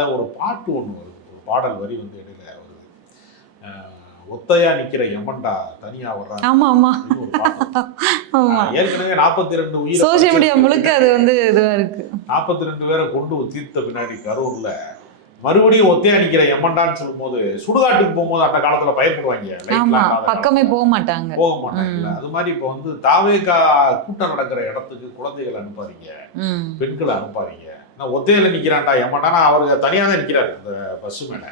ஒரு பாட்டு ஒன்று வருது, ஒரு பாடல் வரி வந்து இடையில வருது. ஒத்தையா நிக்கிற எமன்டா தனியா வர்றான். ஆமா ஆமா ஒரு பாட்டு. ஆமா. ஏற்கனவே 42 உயிரை சோசியல் மீடியா முழுக்க அது வந்து இதுவா இருக்கு. 42 பேரை கொண்டு தீர்த்த பின்னாடி கரூர்ல மறுபடியும் ஒத்தையா நிக்கிற எமன்டான்னு சொல்லும் போது சுடுகாட்டுக்கு போகும்போது அந்த காலத்துல பயப்படுவாங்க. ஆமா, பக்கமே போக மாட்டாங்க. அது மாதிரி இப்ப வந்து தாவேகா கூட்டம் நடக்கிற இடத்துக்கு குழந்தைகள் அனுப்பாதீங்க, பெண்களை அனுப்பாதீங்க. நான் ஒத்தையில நிக்கிறான்டா எமன்டா, அவருக்கு தனியா தான் நிக்கிறாரு இந்த பஸ் மேல.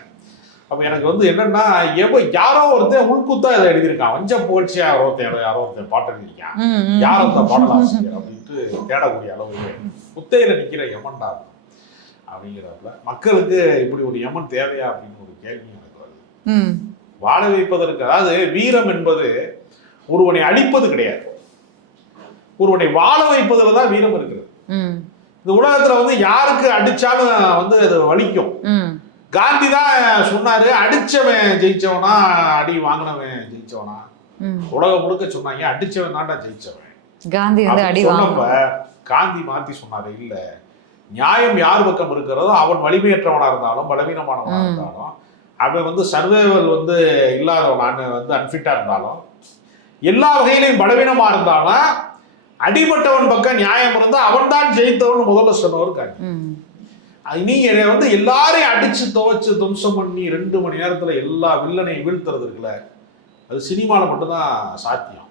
அப்ப எனக்கு வந்து என்னன்னா, யாரோ ஒருத்தன் உள்குத்தா இதை எழுதியிருக்கான், வஞ்ச புகழ்ச்சியா யாரோ ஒருத்தன் பாட்டு எழுதியிருக்கான், யாரோ அந்த பாடலாசிரியர் அப்படின்ட்டு தேடக்கூடிய அளவுக்கு ஒத்தையில நிக்கிற எமன்டா அப்படிங்கிறப்ப மக்களுக்கு இப்படி ஒரு எமன் தேவையா அப்படின்னு ஒரு கேள்வி எனக்கு வருது. வாழ வைப்பதற்கு, அதாவது வீரம் என்பது ஒருவனை அழிப்பது கிடையாது, ஒருவனை வாழ வைப்பதுல தான் வீரம் இருக்கிறது. இந்த உலகத்துல வந்து யாருக்கு அடிச்சாலும் வந்து அது வலிக்கும். காந்தி தான் சொன்னாரு, அடிச்சவன் ஜெயிச்சவனா அடி வாங்கினவன் ஜெயிச்சவனா. உலகம் முழுக்க சொன்னாங்க அடிச்சவன் தான்டா ஜெயிச்சவன். காந்தி சொன்னப்ப காந்தி மாத்தி சொன்னாரு, இல்ல, நியாயம் யார் பக்கம் இருக்கிறதோ அவன் வலிமையற்றவனா இருந்தாலும் பலவீனமானவனா இருந்தாலும், அவன் வந்து சர்வைவல் வந்து இல்லாதவனான்னு வந்து அன்ஃபிட்டா இருந்தாலும், எல்லா வகையிலையும் பலவீனமா இருந்தாலும் அடிபட்டவன் பக்கம் நியாயம் இருந்தா அவன் தான் ஜெயித்தவன் முதல்ல சொன்னவர் காந்தி. நீங்க வந்து எல்லாரையும் அடிச்சு துவைச்சு துவம்சம் பண்ணி 2 மணி நேரத்துல எல்லா வில்லனையும் வீழ்த்துறது இருக்குல்ல, அது சினிமால மட்டும்தான் சாத்தியம்.